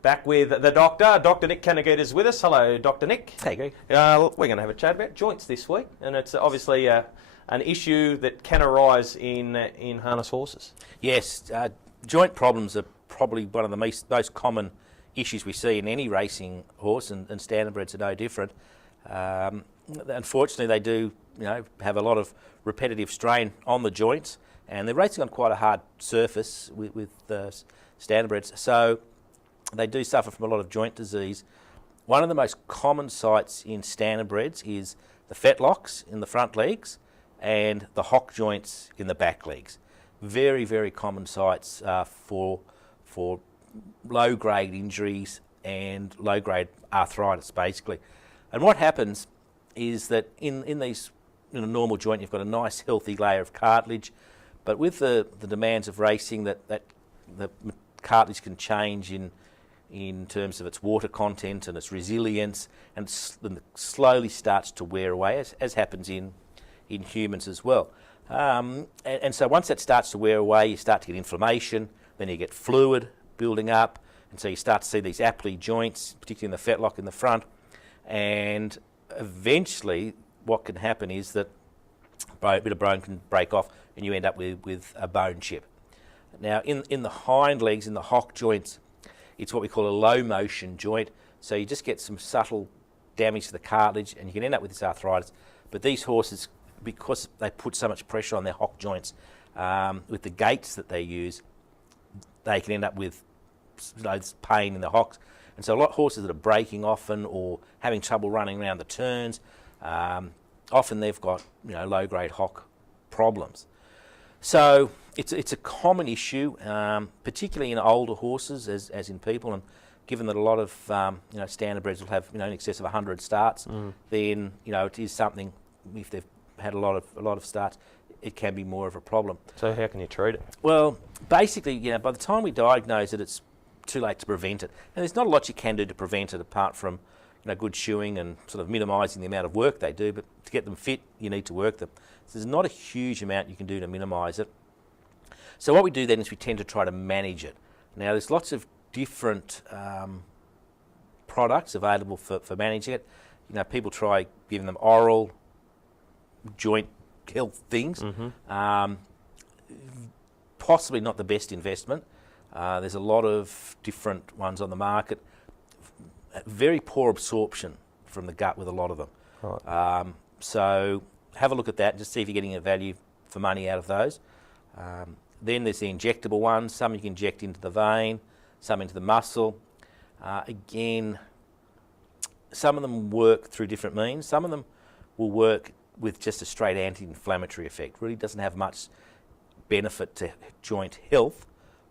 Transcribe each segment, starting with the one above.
Back with the doctor. Dr. Nick Kanagita is with us. Hello, Dr. Nick. Hey, Greg. We're going to have a chat about joints this week, and it's obviously an issue that can arise in harness horses. Yes, joint problems are probably one of the most common issues we see in any racing horse, and standardbreds are no different. Unfortunately, they do have a lot of repetitive strain on the joints, and they're racing on quite a hard surface with standardbreds, so they do suffer from a lot of joint disease. One of the most common sites in standardbreds is the fetlocks in the front legs and the hock joints in the back legs. Very, very common sites for low-grade injuries and low-grade arthritis, basically. And what happens is that in a normal joint, you've got a nice, healthy layer of cartilage, but with the demands of racing, that the cartilage can change in terms of its water content and its resilience, and it slowly starts to wear away, as happens in humans as well. And so once that starts to wear away, you start to get inflammation, then you get fluid building up, and so you start to see these aptly joints, particularly in the fetlock in the front, and eventually what can happen is that a bit of bone can break off and you end up with a bone chip. Now in the hind legs, in the hock joints, it's what we call a low motion joint, so you just get some subtle damage to the cartilage and you can end up with this arthritis. But these horses, because they put so much pressure on their hock joints with the gaits that they use, they can end up with pain in the hocks. And so a lot of horses that are breaking often or having trouble running around the turns, often they've got low-grade hock problems. So it's a common issue, particularly in older horses as in people, and given that a lot of standardbreds will have in excess of 100 starts, then it is something. If they've had a lot of starts, it can be more of a problem. So how can you treat it? Well, basically, by the time we diagnose it, it's too late to prevent it, and there's not a lot you can do to prevent it apart from good shoeing and sort of minimising the amount of work they do. But to get them fit, you need to work them. So there's not a huge amount you can do to minimise it. So what we do then is we tend to try to manage it. Now there's lots of different products available for managing it. People try giving them oral joint health things. Possibly not the best investment. There's a lot of different ones on the market. Very poor absorption from the gut with a lot of them. Right. So have a look at that and just see if you're getting a value for money out of those. Then there's the injectable ones. Some you can inject into the vein, some into the muscle. Again, some of them work through different means. Some of them will work with just a straight anti-inflammatory effect. Really doesn't have much benefit to joint health,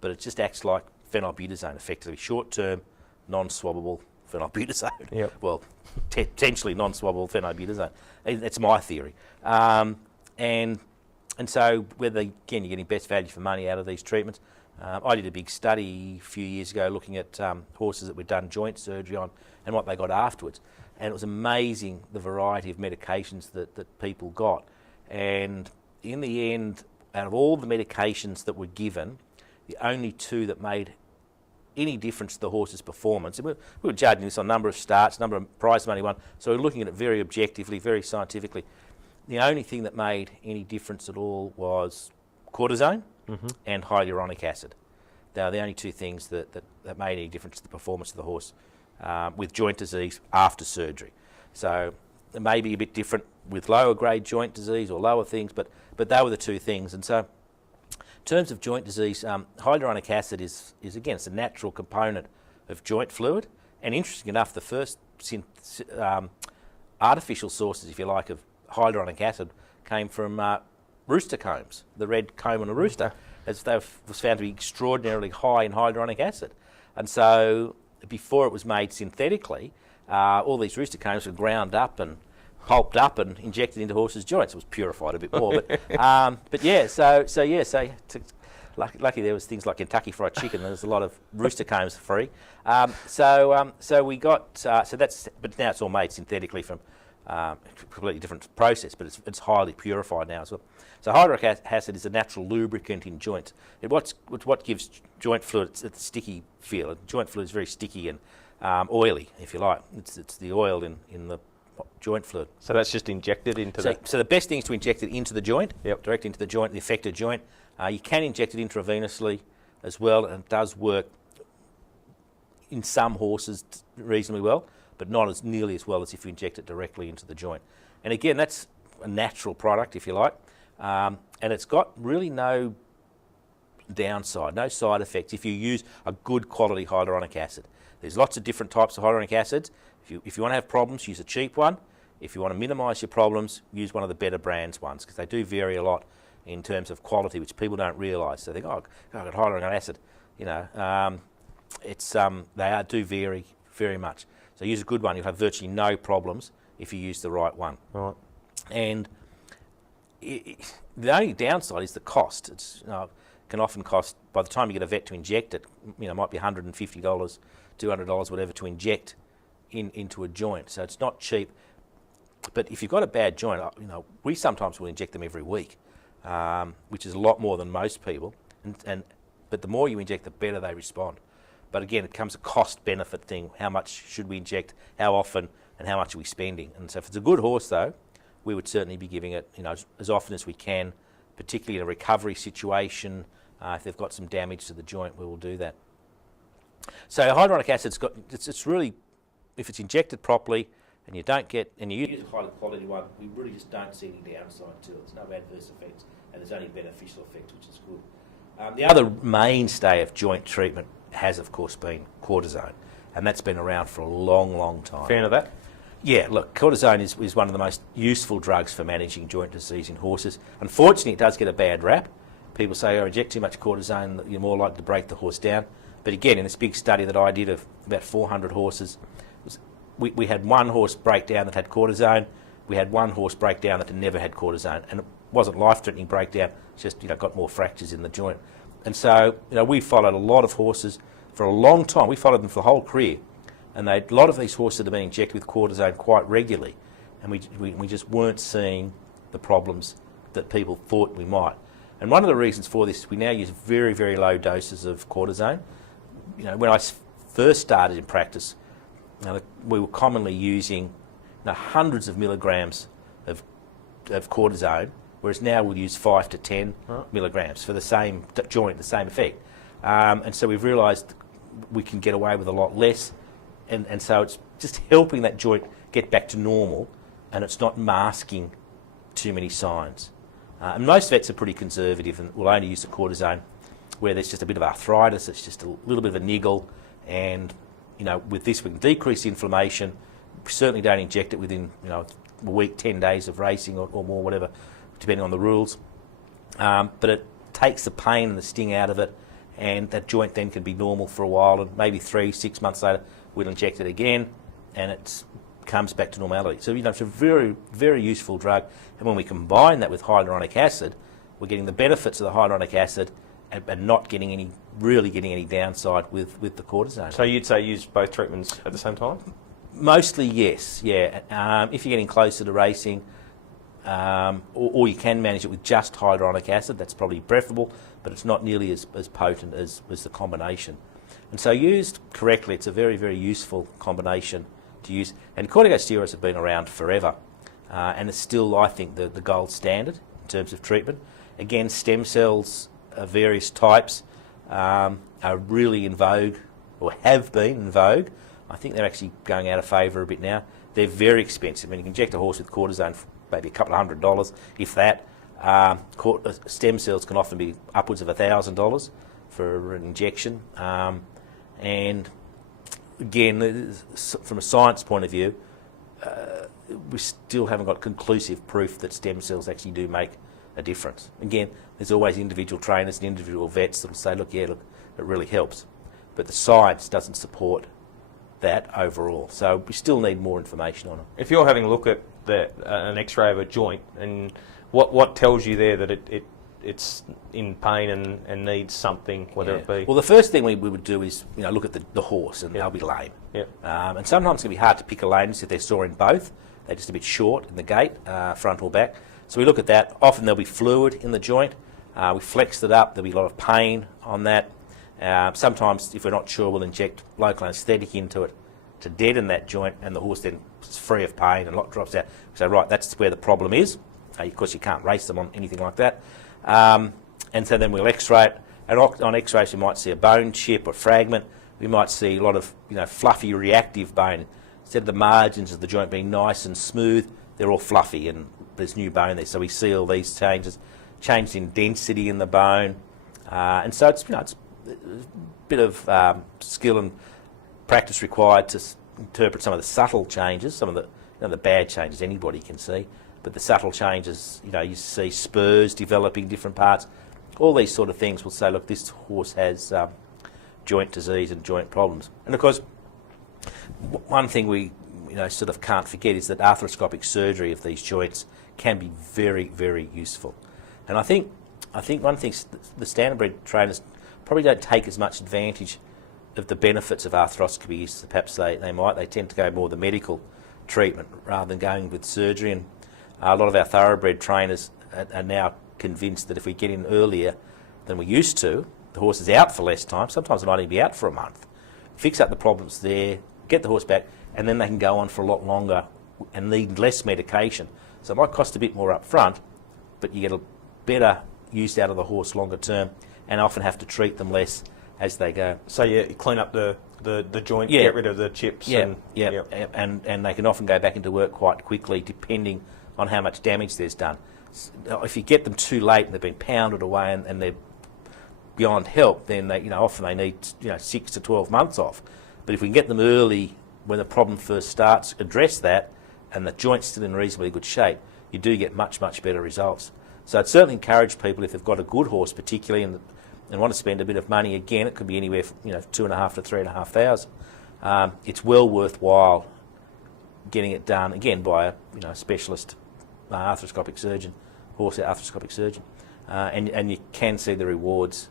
but it just acts like phenylbutazone, effectively short-term, non-swabbable phenylbutazone. Yep. Well, potentially non-swabbable phenylbutazone. That's my theory. And so whether, again, you're getting best value for money out of these treatments. I did a big study a few years ago looking at horses that we'd done joint surgery on and what they got afterwards. And it was amazing the variety of medications that people got. And in the end, out of all the medications that were given, the only two that made any difference to the horse's performance, and we were judging this on number of starts, number of prize money won, so we're looking at it very objectively, very scientifically. The only thing that made any difference at all was cortisone and hyaluronic acid. They are the only two things that made any difference to the performance of the horse with joint disease after surgery. So it may be a bit different with lower grade joint disease or lower things, but they were the two things. And so in terms of joint disease, hyaluronic acid is again, it's a natural component of joint fluid. And interesting enough, the first artificial sources, if you like, of hyaluronic acid came from rooster combs, the red comb on a rooster, as they was found to be extraordinarily high in hyaluronic acid. And so before it was made synthetically, all these rooster combs were ground up and pulped up and injected into horses' joints. It was purified a bit more, but yeah. So lucky there was things like Kentucky Fried Chicken. There was a lot of rooster combs for free. So we got so that's, but now it's all made synthetically from completely different process, but it's highly purified now as well. So hyaluronic acid is a natural lubricant in joints. It's what gives joint fluid its sticky feel. Joint fluid is very sticky and oily, if you like. It's the oil in the joint fluid. So that's just injected into the... So the best thing is to inject it into the joint, Yep. direct into the joint, the affected joint. You can inject it intravenously as well, and it does work in some horses reasonably well, but not nearly as well as if you inject it directly into the joint. And again, that's a natural product, if you like, and it's got really no downside, no side effects if you use a good quality hyaluronic acid. There's lots of different types of hyaluronic acids. If you want to have problems, use a cheap one. If you want to minimise your problems, use one of the better brands ones, because they do vary a lot in terms of quality, which people don't realise. So they think, oh, I've got hyaluronic acid. You know, they do vary very much. So use a good one. You'll have virtually no problems if you use the right one. Right. And the only downside is the cost. It's can often cost, by the time you get a vet to inject it, it might be $150, $200, whatever, to inject into a joint. So it's not cheap. But if you've got a bad joint, we sometimes will inject them every week, which is a lot more than most people. But the more you inject, the better they respond. But again, it comes a cost-benefit thing. How much should we inject? How often? And how much are we spending? And so if it's a good horse, though, we would certainly be giving it, as often as we can, particularly in a recovery situation. If they've got some damage to the joint, we will do that. So hyaluronic acid's it's really, if it's injected properly and you use a high quality one, we really just don't see any downside to it. There's no adverse effects, and there's only beneficial effects, which is good. The other mainstay of joint treatment has, of course, been cortisone, and that's been around for a long, long time. Fan of that? Yeah, look, cortisone is one of the most useful drugs for managing joint disease in horses. Unfortunately, it does get a bad rap. People say, inject too much cortisone, you're more likely to break the horse down. But again, in this big study that I did of about 400 horses, we had one horse breakdown that had cortisone, we had one horse breakdown that had never had cortisone, and it wasn't life-threatening breakdown, it's just got more fractures in the joint. And so we followed a lot of horses for a long time. We followed them for the whole career, and a lot of these horses had been injected with cortisone quite regularly, and we just weren't seeing the problems that people thought we might. And one of the reasons for this is we now use very, very low doses of cortisone. When I first started in practice, we were commonly using hundreds of milligrams of cortisone, whereas now we'll use 5 to 10 milligrams for the same joint, the same effect. And so we've realised we can get away with a lot less, and so it's just helping that joint get back to normal, and it's not masking too many signs. And most vets are pretty conservative and will only use the cortisone where there's just a bit of arthritis, it's just a little bit of a niggle, and with this we can decrease the inflammation. We certainly don't inject it within a week, 10 days of racing or more, whatever, depending on the rules. But it takes the pain and the sting out of it, and that joint then can be normal for a while, and maybe 3-6 months later we'll inject it again and it comes back to normality. So it's a very, very useful drug, and when we combine that with hyaluronic acid, we're getting the benefits of the hyaluronic acid and not getting any downside with the cortisone. So you'd say use both treatments at the same time? Mostly, yes, yeah. If you're getting closer to racing, or you can manage it with just hyaluronic acid, that's probably preferable, but it's not nearly as potent as the combination. And so used correctly, it's a very, very useful combination to use. And corticosteroids have been around forever, and it's still, I think, the gold standard in terms of treatment. Again, stem cells of various types are really in vogue, or have been in vogue. I think they're actually going out of favour a bit now. They're very expensive. I mean, you can inject a horse with cortisone for maybe a couple of $100, if that. Stem cells can often be upwards of $1,000 for an injection. And again, from a science point of view, we still haven't got conclusive proof that stem cells actually do make a difference. Again, there's always individual trainers and individual vets that will say, look, it really helps. But the science doesn't support that overall. So we still need more information on it. If you're having a look at an X-ray of a joint, and what tells you there that it's in pain and needs something, whether it be... Well, the first thing we would do is look at the horse, and they'll be lame. Yeah. And sometimes it can be hard to pick a lameness if they're sore in both. they're just a bit short in the gait, front or back. So we look at that. Often there'll be fluid in the joint. We flex it up. There'll be a lot of pain on that. Sometimes, if we're not sure, we'll inject local anaesthetic into it to deaden that joint, and the horse then is free of pain and a lot drops out. So, right, that's where the problem is. Of course, you can't race them on anything like that. And so then we'll X-ray it. And on X-rays, we might see a bone chip or fragment. We might see a lot of fluffy reactive bone. Instead of the margins of the joint being nice and smooth, they're all fluffy and there's new bone there. So we see all these changes, change in density in the bone. And so it's a bit of skill and practice required to interpret some of the subtle changes, some of the bad changes anybody can see, but the subtle changes, you see spurs developing different parts. All these sort of things will say, look, this horse has joint disease and joint problems. And of course, one thing we sort of can't forget is that arthroscopic surgery of these joints can be very, very useful. And I think one thing the standardbred trainers probably don't take as much advantage of the benefits of arthroscopy as perhaps they might. They tend to go more the medical treatment rather than going with surgery. And a lot of our thoroughbred trainers are now convinced that if we get in earlier than we used to, the horse is out for less time. Sometimes it might even be out for a month. Fix up the problems there, get the horse back, and then they can go on for a lot longer and need less medication. So it might cost a bit more up front, but you get a better use out of the horse longer term, and often have to treat them less as they go. So you clean up the joint, Yeah. get rid of the chips. Yeah, and and they can often go back into work quite quickly depending on how much damage there's done. If you get them too late and they've been pounded away and they're beyond help, then often they need 6 to 12 months off. But if we can get them early when the problem first starts, address that, and the joint's still in reasonably good shape, you do get much, much better results. So I'd certainly encourage people, if they've got a good horse particularly and want to spend a bit of money, again, it could be anywhere from $2,500 to $3,500. It's well worthwhile getting it done, again, by a specialist arthroscopic surgeon, horse arthroscopic surgeon, and you can see the rewards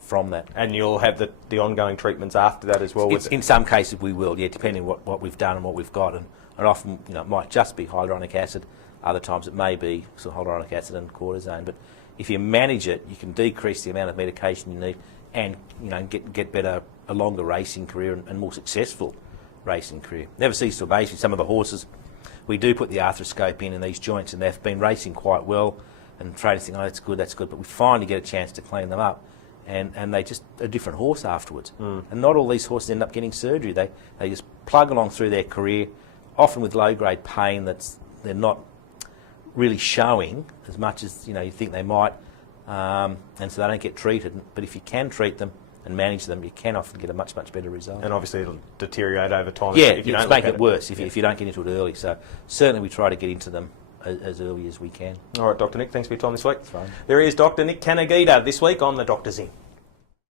from that. And you'll have the ongoing treatments after that as well? In some cases we will, depending on what we've done and what we've got. And often it might just be hyaluronic acid, other times it may be hyaluronic acid and cortisone. But if you manage it, you can decrease the amount of medication you need and get better, a longer racing career and more successful racing career. Never cease to amaze me, some of the horses, we do put the arthroscope in these joints and they've been racing quite well, and trainers think, oh, that's good, but we finally get a chance to clean them up, and they just a different horse afterwards. And not all these horses end up getting surgery. They just plug along through their career, often with low-grade pain they're not really showing as much as you think they might, and so they don't get treated. But if you can treat them and manage them, you can often get a much, much better result. And obviously it'll deteriorate over time. Yeah, if you don't make it worse if you don't get into it early. So certainly we try to get into them as early as we can. All right, Dr. Nick, thanks for your time this week. That's fine. There is Dr. Nick Kanagita this week on The Doctor's In.